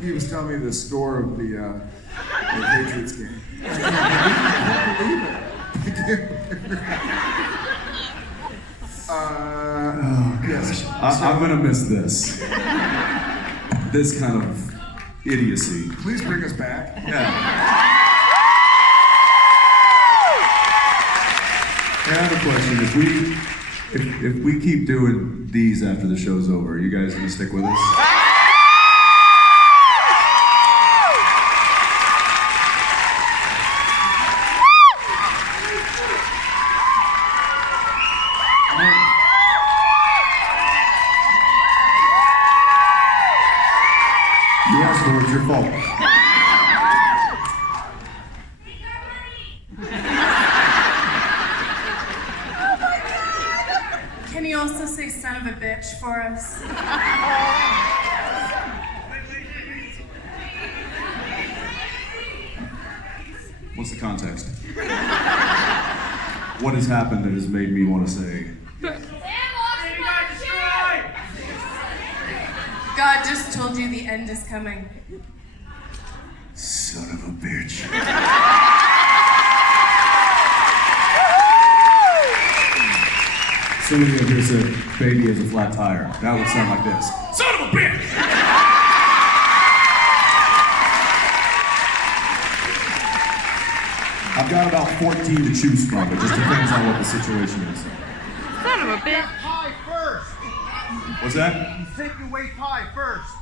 He was telling me the score of the Patriots game. I can't believe it. Yes. I'm gonna miss this. This kind of idiocy. Please bring us back. Yeah. I have a question. If we keep doing these after the show's over, are you guys gonna stick with us? You asked for it, it's your fault. Can you also say son of a bitch for us? What's the context? What has happened that has made me want to say? God just told you the end is coming. Son of a bitch. Somebody up here said, baby has a flat tire. That would sound like this. Son of a bitch! I've got about 14 to choose from. It just depends on what the situation is. Son of a bitch. Pie first. What's that? Take away pie first.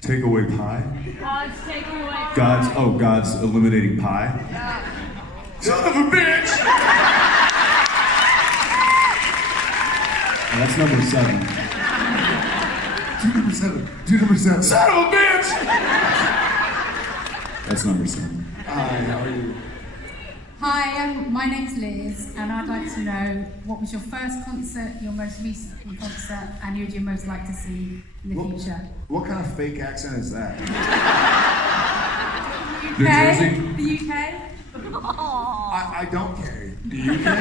Take away pie? God's taking away. God's eliminating pie? Yeah. Son of a bitch! That's number 7. Do number 7. Son of a bitch! That's number 7. Hi, how are you? Hi, my name's Liz, and I'd like to know what was your first concert, your most recent concert, and who would you most like to see in the future? What kind of fake accent is that? New Jersey? The UK? I don't care. Do you care?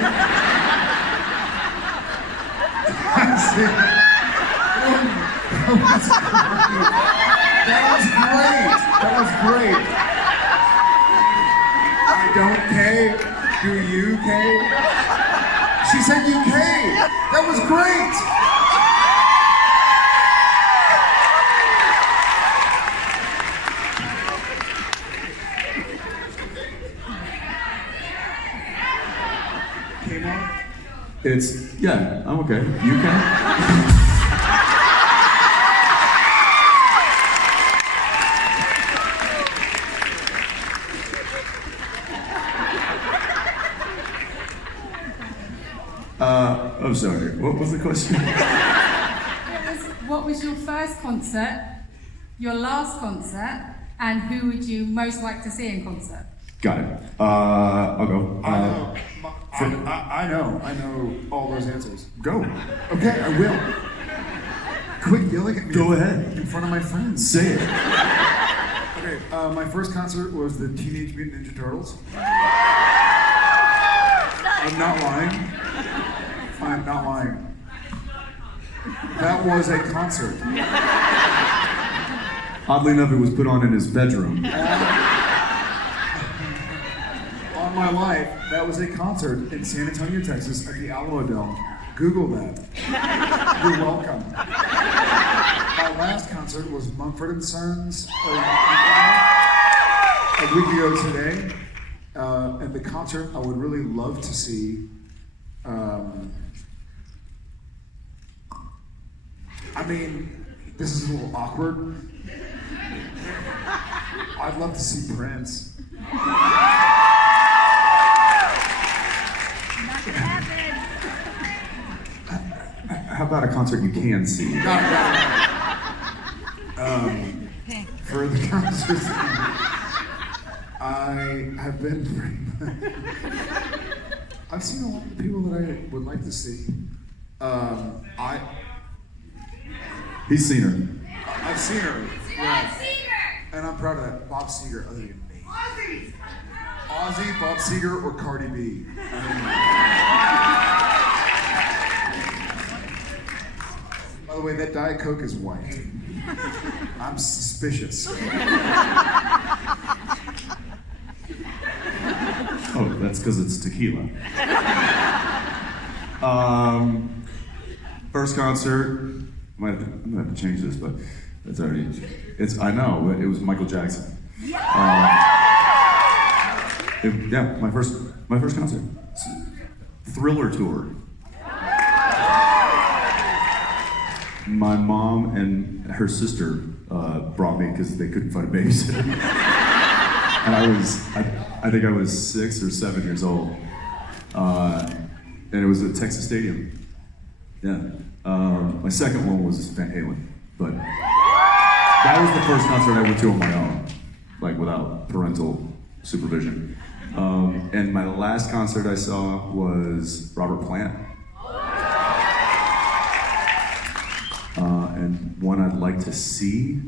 That was great. I don't care. Do you care? She said you care. That was great. Came on? Yeah, I'm okay. You can? I'm sorry. What was the question? What was your first concert, your last concert, and who would you most like to see in concert? Got it. I'll go. I know all those answers. Go. Okay, I will. Quit yelling at me. Go ahead. In front of my friends. Say it. Okay, my first concert was the Teenage Mutant Ninja Turtles. I'm not lying. I'm not lying. That was a concert. Oddly enough, it was put on in his bedroom. On my life, that was a concert in San Antonio, Texas at the Alamo Dome. Google that. You're welcome. My last concert was Mumford & Sons a week ago today. And the concert I would really love to see, I mean, this is a little awkward. I'd love to see Prince. How about a concert you can see? For the concerts, I have been pretty much. I've seen a lot of people that I would like to see. He's seen her. I've seen her. Yeah. And I'm proud of that. Bob Seger, other than me. Ozzy, Bob Seger, or Cardi B. By the way, that Diet Coke is white. I'm suspicious. Oh, that's because it's tequila. First concert. I'm gonna have to change this, but it's already. I know, but it was Michael Jackson. Yeah, my first concert. Thriller tour. My mom and her sister brought me because they couldn't find a babysitter. And I think I was 6 or 7 years old. And it was at Texas Stadium. Yeah. My second one was Van Halen, but that was the first concert I went to on my own, like without parental supervision. And my last concert I saw was Robert Plant. And one I'd like to see.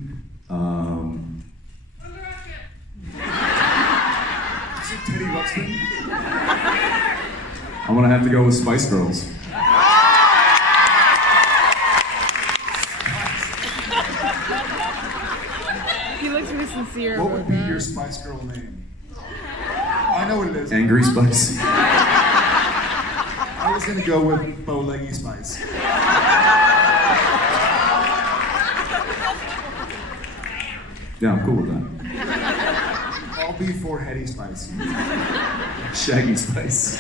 Is it Teddy Ruxpin? I'm gonna have to go with Spice Girls. He looks really sincere. What would about be that. your Spice Girl name? I know what it is. Angry Spice. I was gonna go with Bow Leggy Spice. Yeah, I'm cool with that. I'll be for Hetty Spice. Shaggy Spice.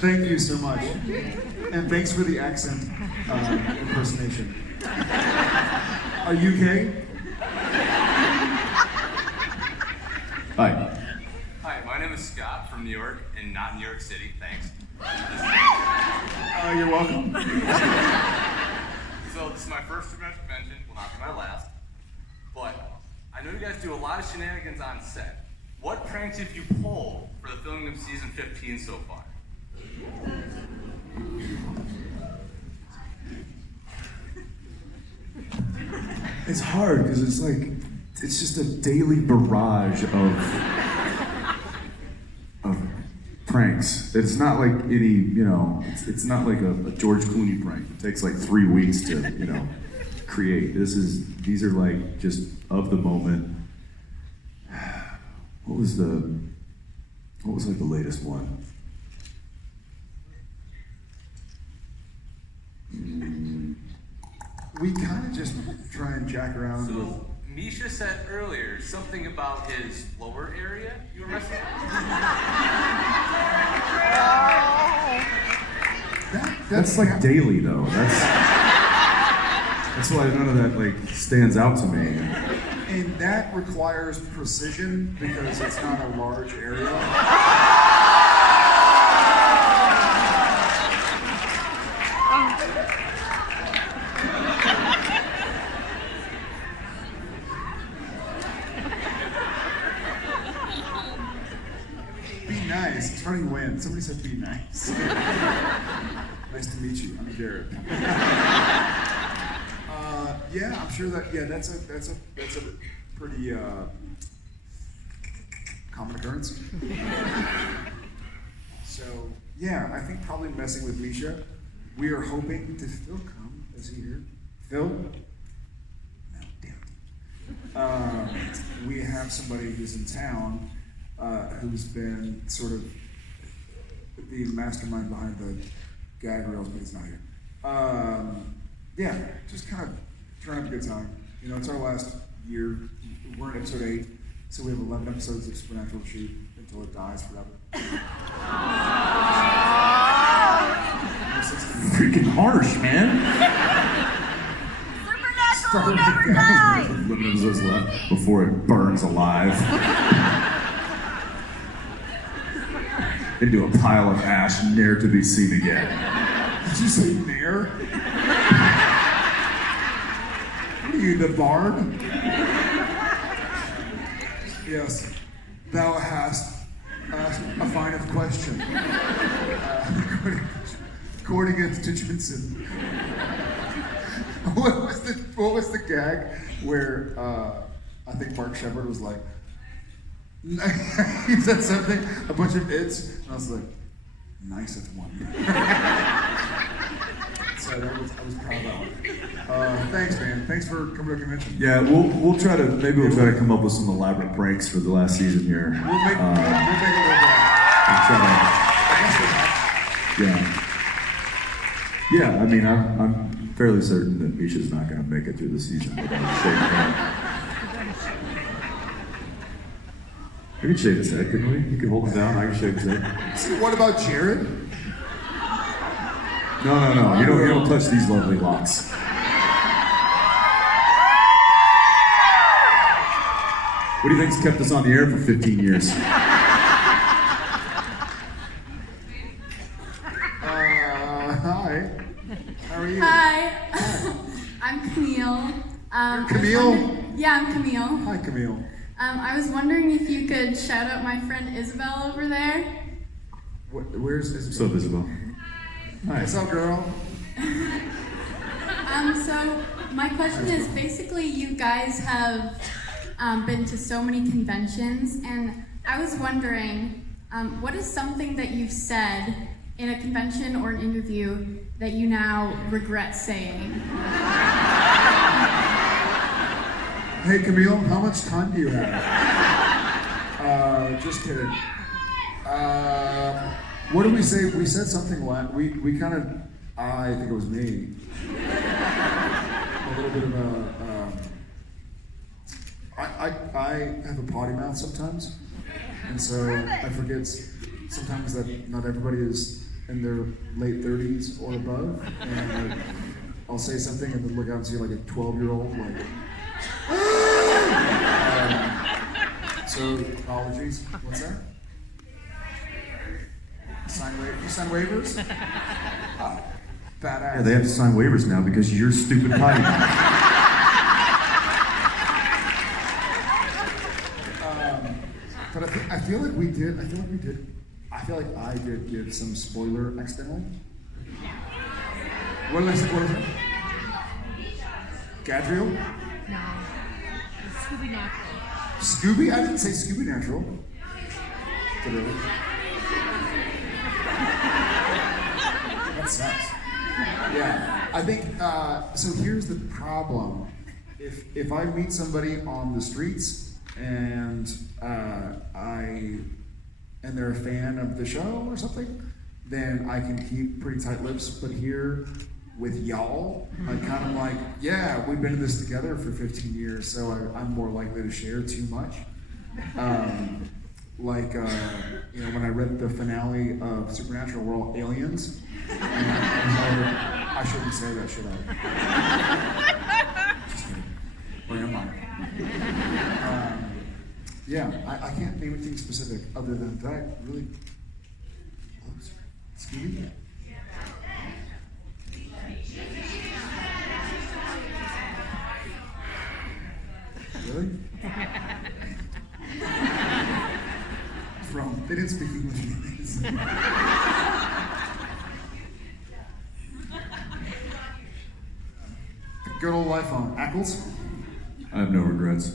Thank you so much. And thanks for the accent impersonation. Are you gay? Hi. Hi, my name is Scott from New York, and not New York City, thanks. You're welcome. So this is my first convention, will not be my last, but I know you guys do a lot of shenanigans on set. What pranks have you pulled for the filming of season 15 so far? It's hard because it's just a daily barrage of pranks. It's not like any, it's not like a George Clooney prank. It takes like 3 weeks to, create. These are like just of the moment. What was like the latest one? We kind of just try and jack around with. So, Misha said earlier something about his lower area you were messing with? That's like daily though. That's why none of that like stands out to me. And that requires precision because it's not a large area. Be nice. It's running wind. Somebody said be nice. Nice to meet you. I'm Jared. Yeah, I'm sure that. Yeah, that's a pretty common occurrence. So yeah, I think probably messing with Misha. We are hoping to Phil come. Is he here? Phil? No, damn it. We have somebody who's in town who's been sort of the mastermind behind the gag reels, but he's not here. Yeah, just kind of trying to have a good time. It's our last year. We're in episode 8, so we have 11 episodes of Supernatural to shoot until it dies forever. Freaking harsh, man. Supernatural never dies! Limited as those left before it burns alive. Into a pile of ash, ne'er to be seen again. Did you say mayor? What are you, the bard? Yes. Thou hast asked a fine of question. According to Jensen. What was the gag where I think Mark Shepard was like, he said something, a bunch of its, and I was like, nicest one. So I was proud of that. Thanks, man. Thanks for coming to the convention. Yeah, we'll try to come up with some elaborate pranks for the last season here. We'll make it work out. Yeah. Yeah, I mean, I'm fairly certain that Misha's not going to make it through the season without shaking hand. We could shake his head, couldn't we? You could hold him down, I can shake his head. See, what about Jared? No, you don't touch these lovely locks. What do you think's kept us on the air for 15 years? Hi. How are you? Hi. I'm Camille. You're Camille? Yeah, I'm Camille. Hi, Camille. I was wondering if you could shout out my friend Isabel over there. Where's Isabel? What's up, Isabel? Hi. What's up, girl? So my question is basically you guys have been to so many conventions, and I was wondering what is something that you've said in a convention or an interview that you now regret saying? Hey, Camille, how much time do you have? Just kidding. What did we say? We said something we kind of, I think it was me. A little bit of I have a potty mouth sometimes. And so I forget sometimes that not everybody is in their late 30s or above. And I'll say something and then look out and see like a 12-year-old like, so apologies. What's that? You sign waivers? Oh, badass. Yeah, they have to sign waivers now because you're stupid potty mouth. But I feel like we did. I feel like I did give some spoiler accidentally. What is it? Gadriel? No. Scooby Natural. Scooby? I didn't say Scooby Natural. Did I really? That sucks. Yeah, I think, so here's the problem. If I meet somebody on the streets and they're a fan of the show or something, then I can keep pretty tight lips. But here with y'all, I kind of like, yeah, we've been in this together for 15 years, so I'm more likely to share too much. When I read the finale of Supernatural, we're all aliens. And I shouldn't say that, should I? Just kidding. Where am I? Yeah, I can't name anything specific other than that. Really? Scooby? Really? They didn't speak English. Good old life on Ackles. I have no regrets.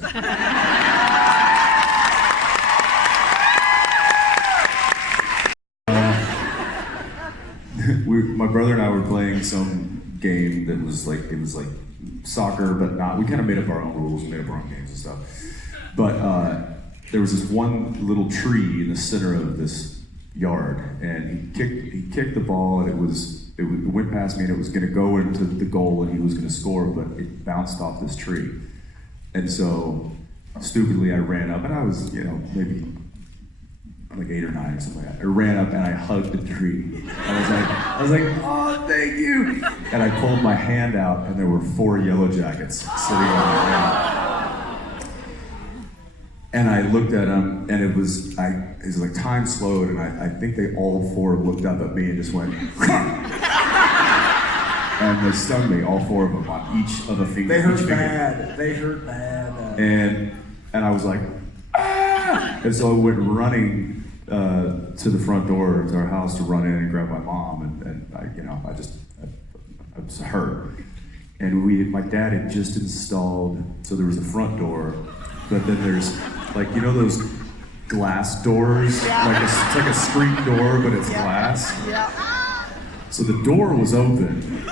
My brother and I were playing some game that was like, it was like soccer, but not, we kind of made up our own rules, made up our own games and stuff. But there was this one little tree in the center of this yard, and he kicked the ball, and it went past me, and it was going to go into the goal, and he was going to score, but it bounced off this tree. And so, stupidly, I ran up, and I was, maybe like 8 or 9 or something like that. I ran up and I hugged the tree. I was like, oh, thank you. And I pulled my hand out, and there were 4 yellow jackets sitting on my hand. And I looked at them, and it was like time slowed, and I think they all 4 looked up at me and just went, and they stung me, all 4 of them, on each of the fingers. They hurt bad. And I was like, ah! And so I went running to the front door to our house to run in and grab my mom, and I was hurt. And my dad had just installed, so there was a front door, but then there's like, you know those glass doors? Yeah. It's like a street door, but it's glass. Yeah. So the door was open,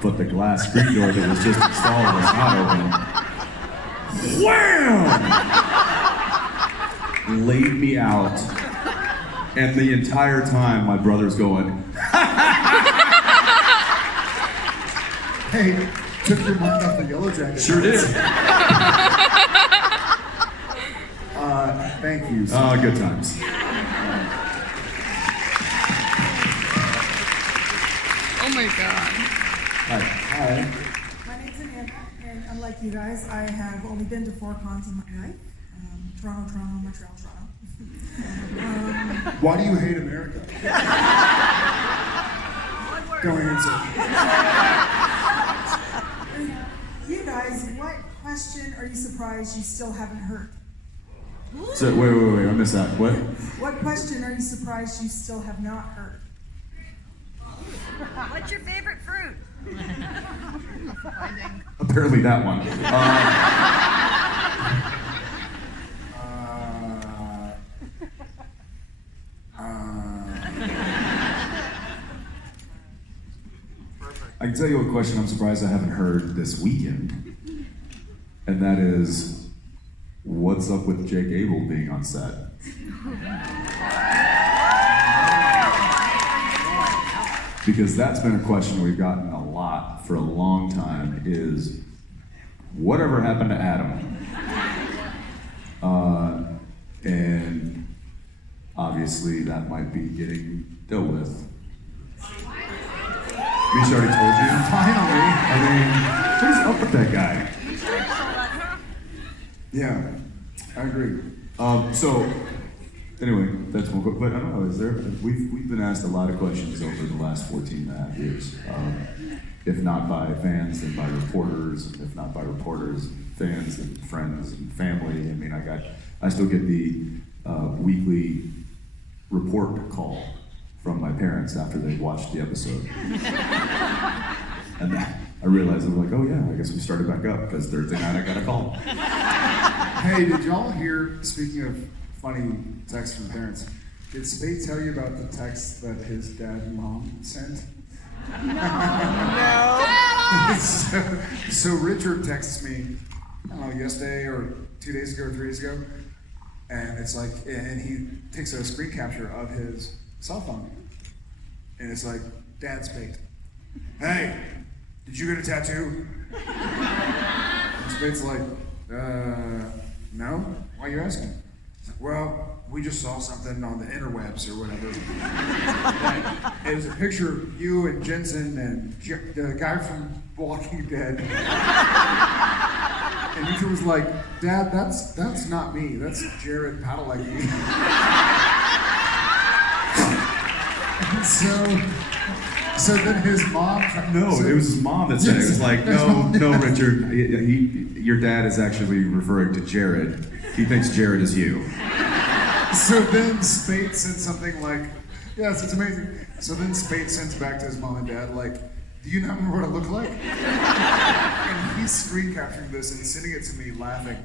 but the glass street door that was just installed was not open. Wham! Laid me out. And the entire time my brother's going, Hey, took your mind off the Yellow Jacket. sure did. Thank you. Oh, good times. Oh my god. Hi. My name's Amanda, and unlike you guys, I have only been to 4 cons in my life. Toronto, Montreal, Toronto. Why do you hate America? Don't answer. You guys, what question are you surprised you still haven't heard? So, wait, I missed that. What? What question are you surprised you still have not heard? What's your favorite fruit? Apparently that one. I can tell you what question I'm surprised I haven't heard this weekend, and that is, what's up with Jake Abel being on set? Because that's been a question we've gotten a lot for a long time, is whatever happened to Adam? And obviously that might be getting dealt with. Misha already told you. Finally. I mean, what is up with that guy? Yeah, I agree. So, anyway, that's one. But I don't know. Is there? We've been asked a lot of questions over the last 14 and a half years. If not by fans, then by reporters. If not by reporters, fans and friends and family. I mean, I still get the weekly report call from my parents after they've watched the episode. And I realized, I'm like, oh yeah, I guess we started back up, because Thursday night I got a call. Hey, did y'all hear, speaking of funny texts from parents, did Spade tell you about the text that his dad and mom sent? No. So Richard texts me, I don't know, yesterday or 2 days ago or 3 days ago, and it's like, and he takes a screen capture of his cell phone, and it's like, Dad, Spade, hey, did you get a tattoo? And Spade's like, no, why are you asking? He's like, well, we just saw something on the interwebs or whatever. And it was a picture of you and Jensen and the guy from Walking Dead. And Richard was like, Dad, that's not me. That's Jared Padalecki. And so then his mom. It was his mom that said it. It was like, no, Richard. Your dad is actually referring to Jared. He thinks Jared is you. So then Spade sent something like, yes, it's amazing. So then Spade sends back to his mom and dad like, do you not remember what I look like? And he's screen capturing this and sending it to me laughing.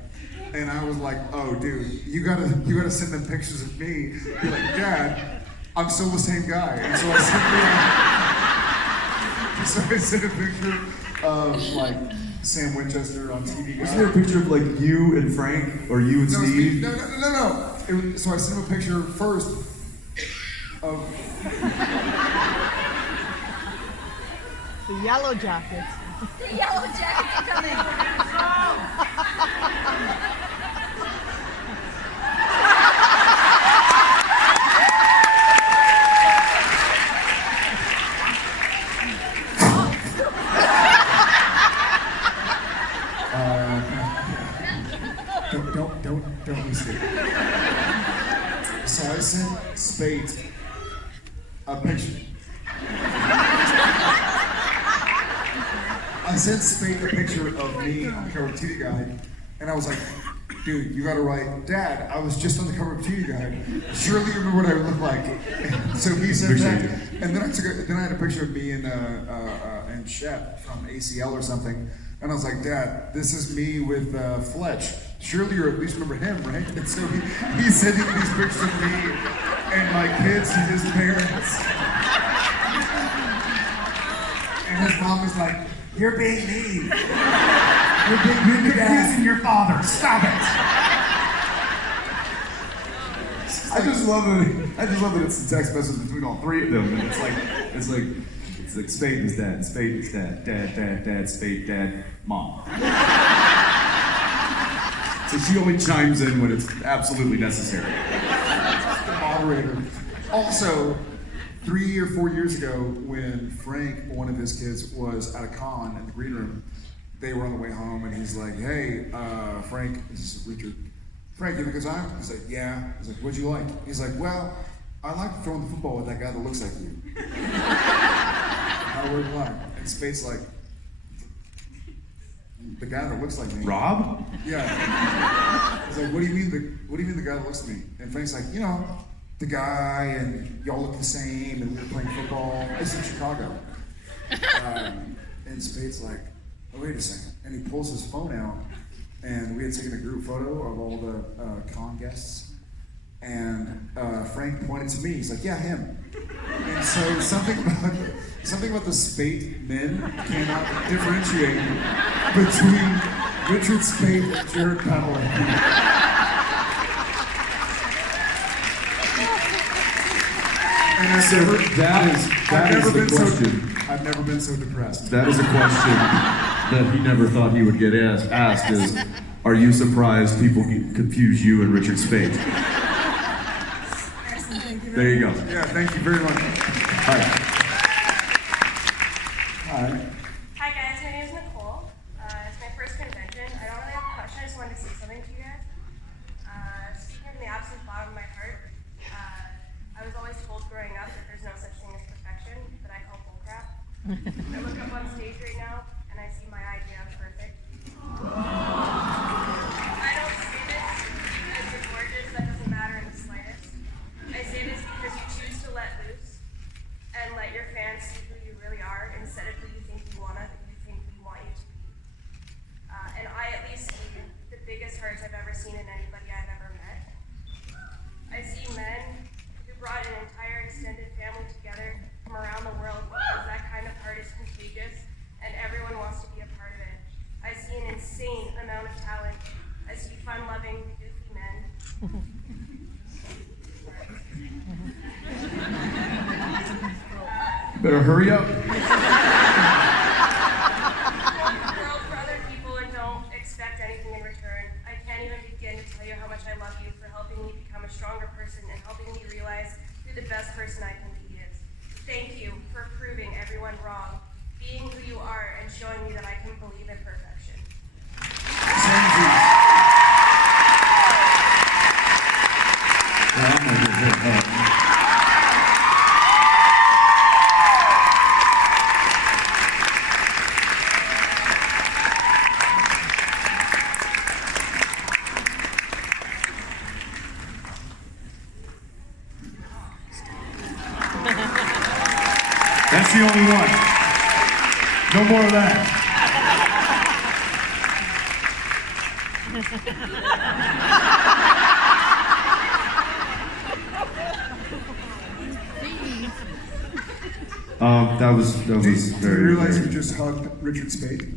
And I was like, oh dude, you gotta send them pictures of me. Be like, Dad, I'm still the same guy. And so I sent a picture of like Sam Winchester on TV. Wasn't there a picture of like you and Frank, or you and Steve? No. So I sent him a picture first of The Yellow Jackets. The Yellow Jackets are coming. Don't listen. So I sent Spade a picture. I sent Spade a picture of me on the cover of TV Guide, and I was like, dude, you gotta write, Dad, I was just on the cover of TV Guide. Surely you remember what I look like. So he said that. And then I had a picture of me and Shep from ACL or something. And I was like, Dad, this is me with Fletch. Surely you at least remember him, right? And so he's sending me these pictures of me and my kids to his parents. And his mom is like, you're being mean. You're confusing your father. Stop it. I just love that it's a text message between all three of them, and it's like Spade is dad, Spade is dad, dad, Spade, dad, mom. So she only chimes in when it's absolutely necessary. The moderator. Also, 3 or 4 years ago, when Frank, one of his kids, was at a con in the green room, they were on the way home, and he's like, hey, Frank, this is Richard. Frank, you have a good time? He's like, yeah. He's like, what'd you like? He's like, well, I like throwing the football with that guy that looks like you. How weird line. And Spade's like, the guy that looks like me. Rob? Yeah. He's like, what do you mean the guy that looks like me? And Frank's like, you know, the guy, and y'all look the same, and we were playing football. It's in Chicago. And Spade's like, oh, wait a second. And he pulls his phone out, and we had taken a group photo of all the con guests. And Frank pointed to me. He's like, yeah, him. And so something about the Spade men cannot differentiate between Richard Spade and Jared Powell. And I've never been so depressed. That is a question that he never thought he would get asked is, are you surprised people confuse you and Richard Spade? There you go. Yeah, thank you very much. Hi. Hi. Hi guys, my name is Nicole. It's my first convention. I don't really have a question, I just wanted to say something to you guys. Speaking from the absolute bottom of my heart, I was always told growing up that there's no such thing as perfection, that I call bullcrap. I look up on stage right now, and I see my idea of perfect. I don't say this because you're gorgeous, that doesn't matter in the slightest. I say this because you choose to let loose and let your fans see who you really are instead of who you think you want you to be. And I at least see the biggest hearts I've ever seen in anybody I've ever met. I see men who brought an entire extended family together from around the world because that kind of heart is contagious and everyone wants to be a part of it. I see an insane amount of talent. I see fun-loving, goofy men. Better hurry up. World for other people and don't expect anything in return. I can't even begin to tell you how much I love you for helping me become a stronger person and helping me realize who the best person I can be is. Thank you for proving everyone wrong, being who you are, and showing me that I can believe in perfection. That's the only one. No more of that. That was very. Do you realize you just hugged Richard Spade?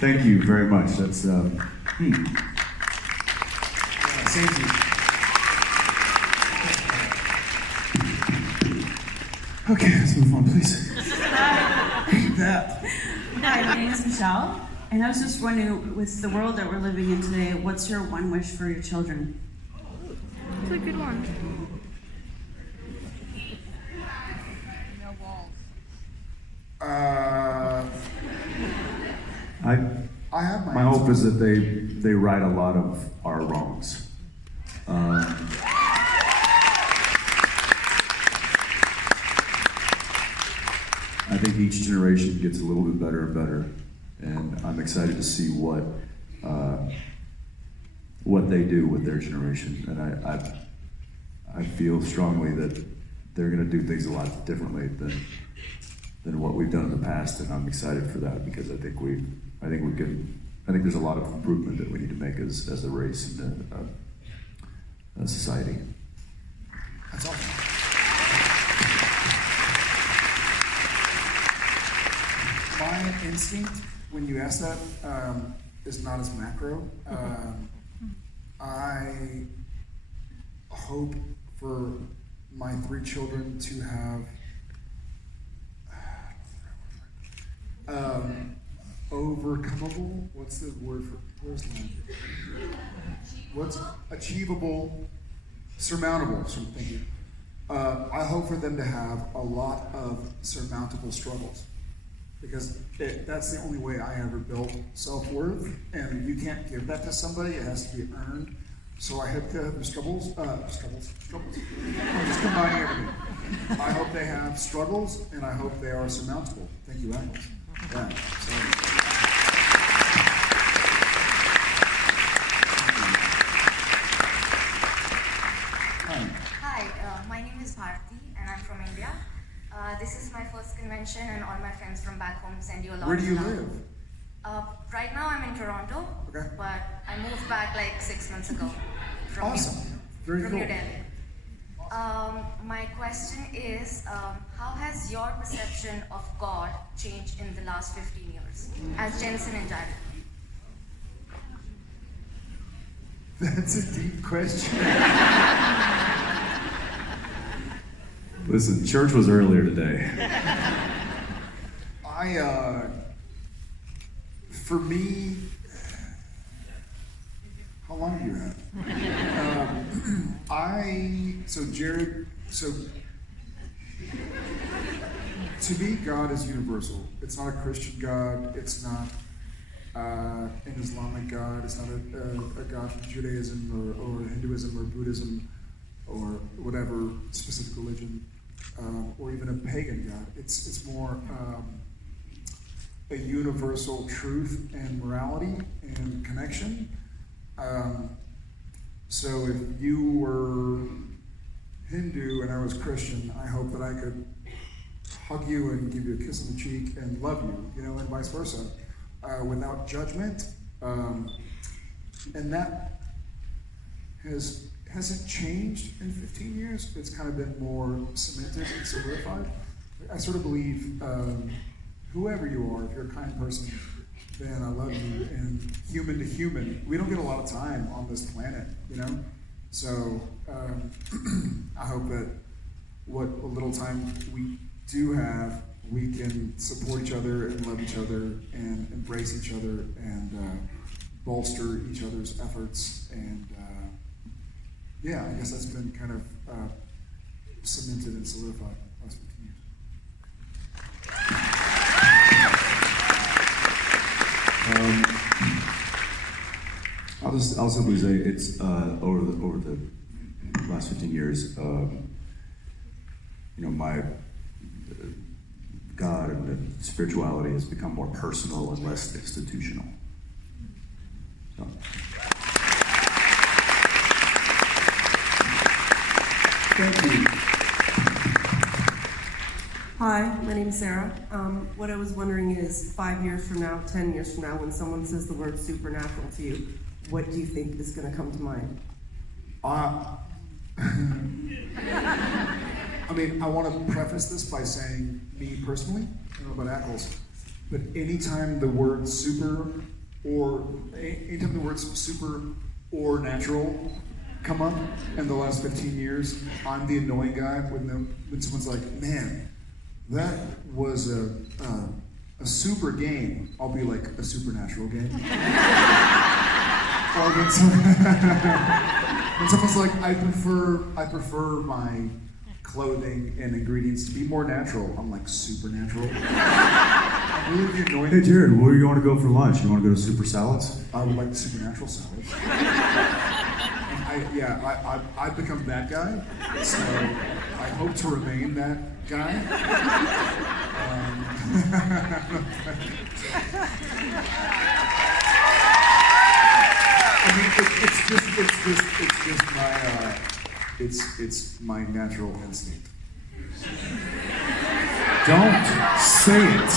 Thank you very much. That's Okay, let's move on, please. That. Hi, my name is Michelle, and I was just wondering, with the world that we're living in today, what's your one wish for your children? That's a good one. No walls. I have my hope is that they right a lot of our wrongs. I think each generation gets a little bit better and better. and I'm excited to see what they do with their generation. And I feel strongly that they're going to do things a lot differently than what we've done in the past, and I'm excited for that because I think there's a lot of improvement that we need to make as a race and a society. That's awesome. My instinct when you ask that is not as macro. I hope for my 3 children to have overcomable. What's the word for? Where's the line? What's achievable, surmountable? Thank you. I hope for them to have a lot of surmountable struggles, because that's the only way I ever built self-worth, and you can't give that to somebody. It has to be earned. So I hope they have struggles. I'm just combining everything. I hope they have struggles, and I hope they are surmountable. Thank you, Apples. Yeah. Hi, my name is Bharati, and I'm from India. This is my first convention, and all my friends from back home send you a lot of love. Where do you live? Right now I'm in Toronto, okay. But I moved back like 6 months ago from Awesome. Very from cool. New Delhi. My question is, how has your perception of God changed in the last 15 years as Jensen and Jared? That's a deep question. Listen, church was earlier today. For me, how long do you have? Jared, to me, God is universal. It's not a Christian God. It's not an Islamic God. It's not a God from Judaism or Hinduism or Buddhism or whatever specific religion, or even a pagan God. It's more a universal truth and morality and connection. So if you were Hindu and I was Christian, I hope that I could hug you and give you a kiss on the cheek and love you, and vice versa, without judgment. And that hasn't changed in 15 years. It's kind of been more cemented and solidified. I sort of believe whoever you are, if you're a kind person, then I love you. And human to human, we don't get a lot of time on this planet, So I hope that what little time we do have, we can support each other and love each other and embrace each other and bolster each other's efforts. And yeah, I guess that's been kind of cemented and solidified the last 15 years. I'll simply say it's over the last 15 years, my God and the spirituality has become more personal and less institutional. So. Thank you. Hi, my name is Sarah. What I was wondering is, 5 years from now, 10 years from now, when someone says the word supernatural to you, what do you think is going to come to mind? I want to preface this by saying, me personally, I don't know about Ackles, but anytime the words super or natural come up in the last 15 years, I'm the annoying guy when someone's like, man, that was a super game. I'll be like, a supernatural game. Or when someone's like, I prefer my clothing and ingredients to be more natural. I'm like, supernatural. I'm really annoying. Hey Jared, where are you going to go for lunch? You want to go to Super Salads? I would like the supernatural salads. I've become that guy. So I hope to remain that guy. I mean, it's my natural instinct. Don't say it.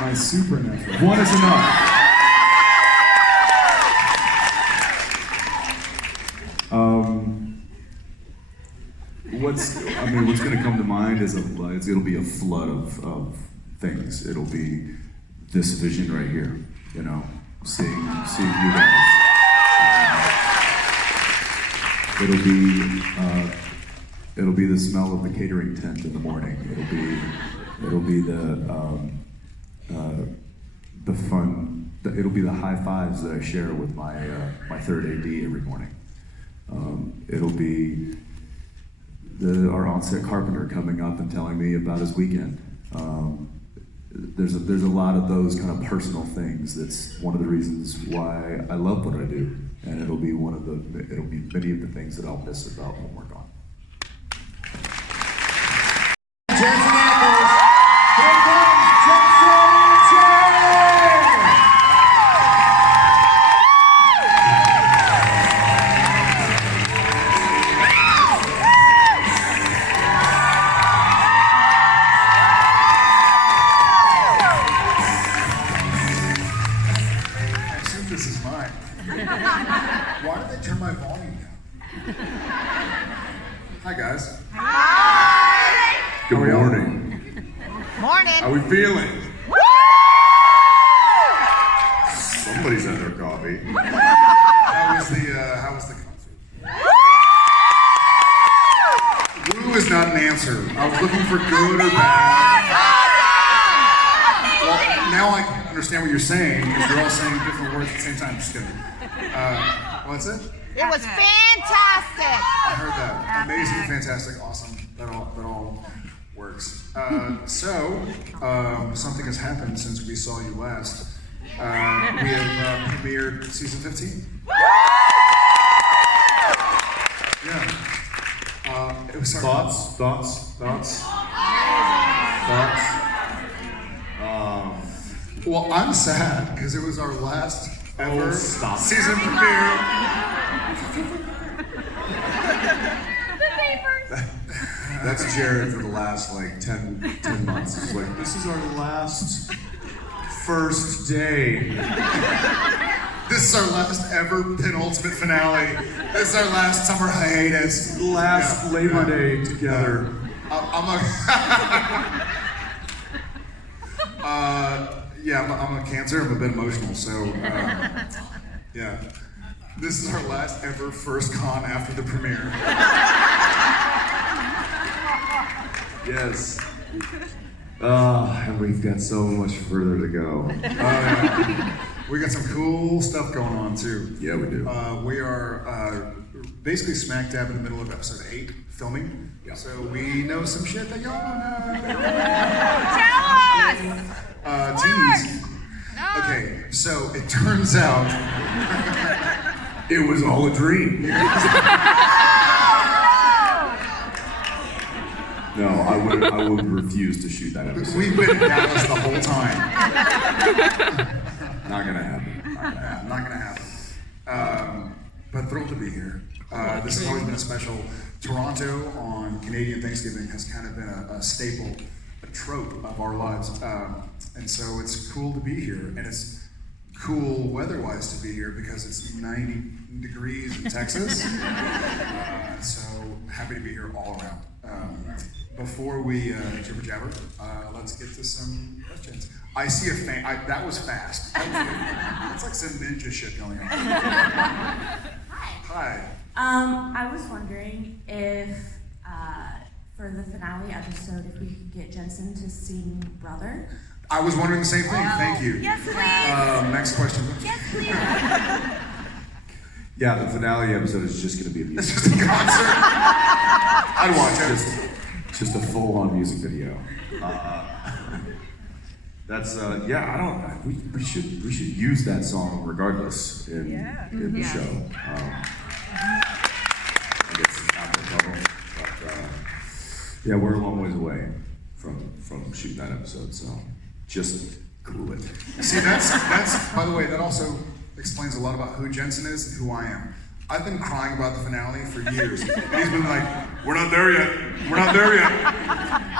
My supernatural. One is enough. What's going to come to mind is it'll be a flood of things. It'll be this vision right here, you know, seeing you guys. It'll be the smell of the catering tent in the morning. It'll be the fun. It'll be the high fives that I share with my third AD every morning. It'll be our on-set carpenter coming up and telling me about his weekend. There's a lot of those kind of personal things. That's one of the reasons why I love what I do, and it'll be many of the things that I'll miss about when we're gone. Jensen Ackles. Here comes Jensen This is mine. Why did they turn my volume down? Hi, guys. Hi! Good morning. Morning. How we feeling? Somebody's had their coffee. How was the concert? Woo is not an answer. I was looking for good or bad. Well, now I can understand what you're saying, because you're all saying different words at the same time. Just kidding. What's it? It was fantastic. I heard that. Amazing, fantastic, awesome. That all works. Something has happened since we saw you last. We have premiered season 15. Yeah. It was our Thoughts? Well, I'm sad because it was our last ever season Oh. premiere. That's Jared for the last like 10 months. It's like, this is our last first day. This is our last ever penultimate finale. This is our last summer hiatus. Last Labor Day together. I'm a Cancer. I'm a bit emotional, so yeah. This is our last ever first con after the premiere. Yes. And we've got so much further to go. We got some cool stuff going on too. Yeah, we do. We are basically smack dab in the middle of episode 8 filming. Yeah. So we know some shit that y'all don't know. Tell us. Teens. Okay, so it turns out it was all a dream. No, I would refuse to shoot that episode. We've been in Dallas the whole time. Not gonna happen. Not gonna happen. But thrilled to be here. This has always been a special. Toronto on Canadian Thanksgiving has kind of been a staple, a trope of our lives. And so it's cool to be here. And it's cool weather-wise to be here because it's 90 degrees in Texas. So happy to be here all around. Before we jibber jabber, let's get to some questions. I see a fan. That was fast. That's like some ninja shit going on. Hi. I was wondering if, for the finale episode, if we could get Jensen to sing Brother. I was wondering the same thing. Thank you. Yes, please. Next question. Yes, please. Yeah, the finale episode is just gonna be a music. It's just a concert. I'd watch it. Just a full-on music video. That's we should use that song regardless in the show. I guess it's not the trouble. Yeah, we're a long ways away from shooting that episode, so just cool it. See, that's by the way, that also explains a lot about who Jensen is and who I am. I've been crying about the finale for years. And he's been like, we're not there yet. We're not there yet.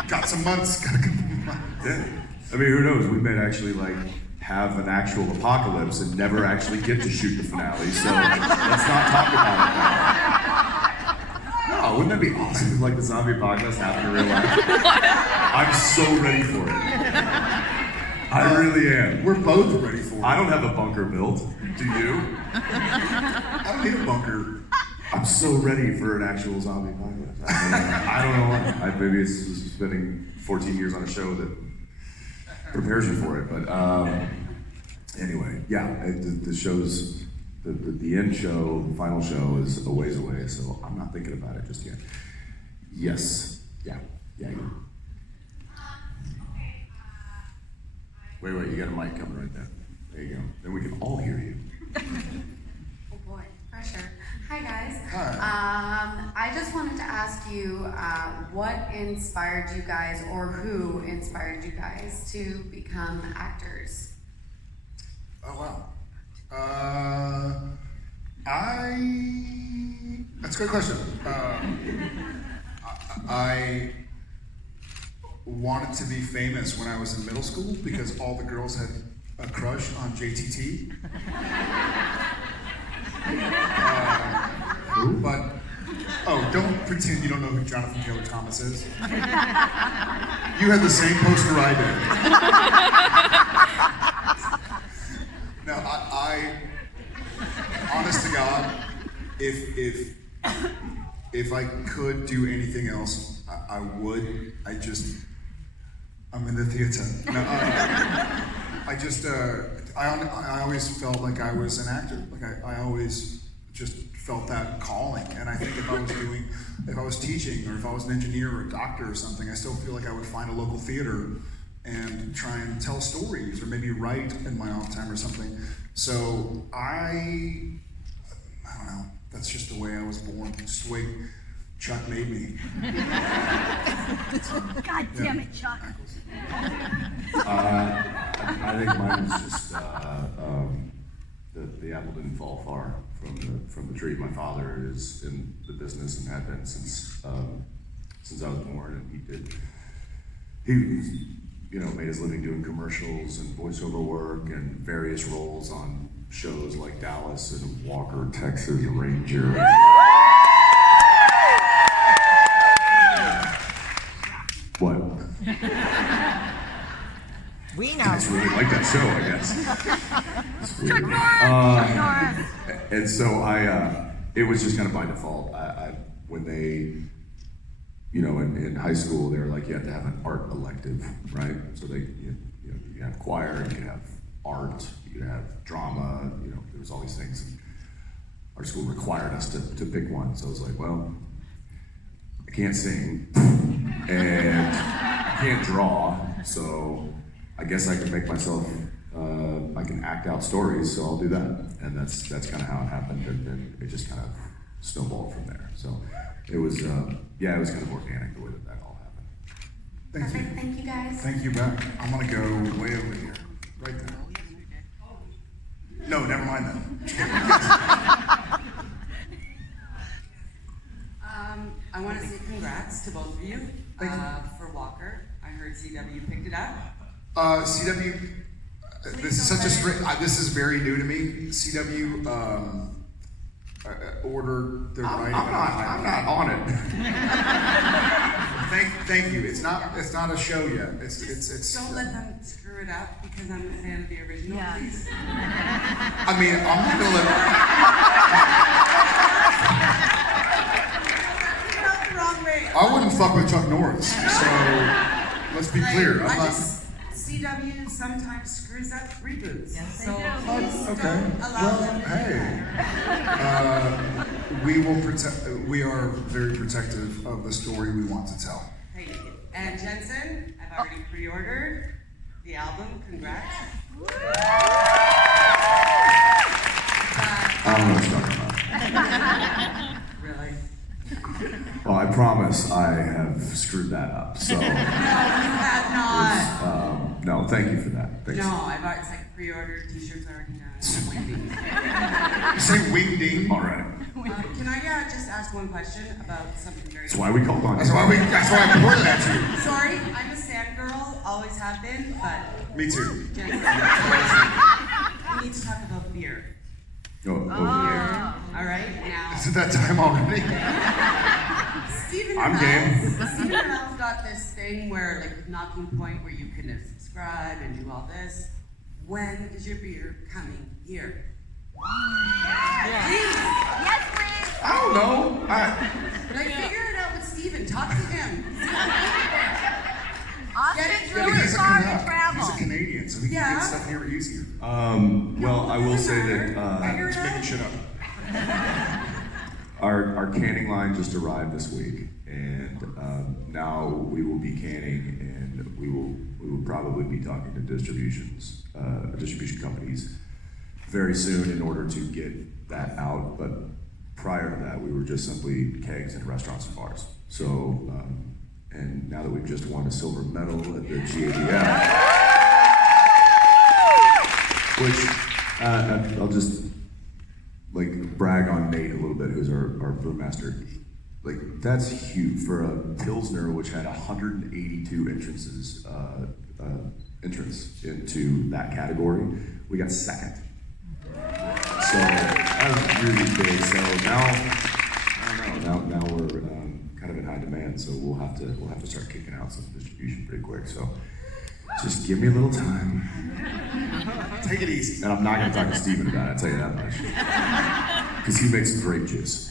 Got some months. Got a couple months. Yeah. I mean, who knows? We might actually like have an actual apocalypse and never actually get to shoot the finale. So let's not talk about it now. No, wouldn't that be awesome if like the zombie apocalypse happened in real life? I'm so ready for it. I really am. We're both ready for it. I don't have a bunker built. Do you? I don't need a bunker. I'm so ready for an actual zombie apocalypse. I don't know why. Maybe it's just spending 14 years on a show that prepares you for it. But anyway, yeah, the show's, the end show, the final show is a ways away, so I'm not thinking about it just yet. Yes. Yeah. Wait, you got a mic coming right there. There you go. Then we can all hear you. Oh boy, pressure. Hi guys. Hi. I just wanted to ask you what inspired you guys, or who inspired you guys to become actors? Oh wow. That's a good question. I wanted to be famous when I was in middle school because all the girls had a crush on JTT. But, don't pretend you don't know who Jonathan Taylor Thomas is. You had the same poster I did. No, I honest to God, if I could do anything else, I would. I'm in the theater. No, I always felt like I was an actor. Like I always just felt that calling. And I think if I was teaching, or if I was an engineer or a doctor or something, I still feel like I would find a local theater and try and tell stories, or maybe write in my off time or something. So I don't know. That's just the way I was born. Just the way Chuck made me. God damn it, Chuck. I think mine was just the apple didn't fall far from the tree. My father is in the business and had been since I was born, and he made his living doing commercials and voiceover work and various roles on shows like Dallas and Walker, Texas Ranger. What? We know. I just really like that show, I guess. It's weird. And so it was just kind of by default. When they, in high school, they were like, you have to have an art elective, right? So you have choir, you could have art, you could have drama, there was all these things. And our school required us to pick one. So I was like, well, I can't sing, and I can't draw, so I guess I can make myself, I can act out stories, so I'll do that. And that's kind of how it happened, and then it just kind of snowballed from there. So it was, it was kind of organic the way that all happened. Thank you. Thank you guys. Thank you, Beck. I'm gonna go way over here, right there. No, never mind that. Just kidding. I want to say congrats to both of you for Walker. I heard CW picked it up. CW, this is such a straight, this is very new to me. CW ordered their writing. I'm not on it. Thank you. It's not a show yet. It's. Don't let them screw it up because I'm a fan of the original. Yeah. Please. I mean, I'm not gonna let. I wouldn't fuck with Chuck Norris, so let's be clear. I'm not. CW sometimes screws up reboots. Yes, so Okay. Don't allow them to Hey. We will protect. We are very protective of the story we want to tell. Thank you. And Jensen, I've already pre-ordered the album. Congrats. I don't know what you're talking about. Really? Well, I promise I have screwed that up. So No, you have not. no, thank you for that. Thanks. No, I've already, it's like pre-ordered, t-shirts already done. Wingding. You say wingding? All right. Can I just ask one question about something very... That's why we called on you. That's why I pointed at you. Sorry, I'm a sand girl, always have been, but... Me too. Jensen, we need to talk about beer. Oh. Beer. All right, now... Is it that time already? Stephen I'm Stephen Amell's got this thing where, like, with Knocking Point, where you can subscribe and do all this. When is your beer coming here? Please. Yes, please. I don't know. But I figure it out with Stephen. Talk to him. Austin's really far to travel. He's a Canadian, so he can Yeah. get stuff here easier. Well, I will say that Just making shit up. our canning line just arrived this week, and now we will be canning, and we will probably be talking to distribution companies very soon in order to get that out. But prior to that, we were just simply kegs in restaurants and bars. So, and now that we've just won a silver medal at the GABF, which I'll just like brag on Nate a little bit, who's our brewmaster. Like, that's huge for a Pilsner, which had 182 entrants into that category. We got second. So that was really big. So now, I don't know. Now we're kind of in high demand. So we'll have to start kicking out some distribution pretty quick. So just give me a little time. Take it easy. And I'm not going to talk to Steven about it. I'll tell you that much. Because he makes great juice.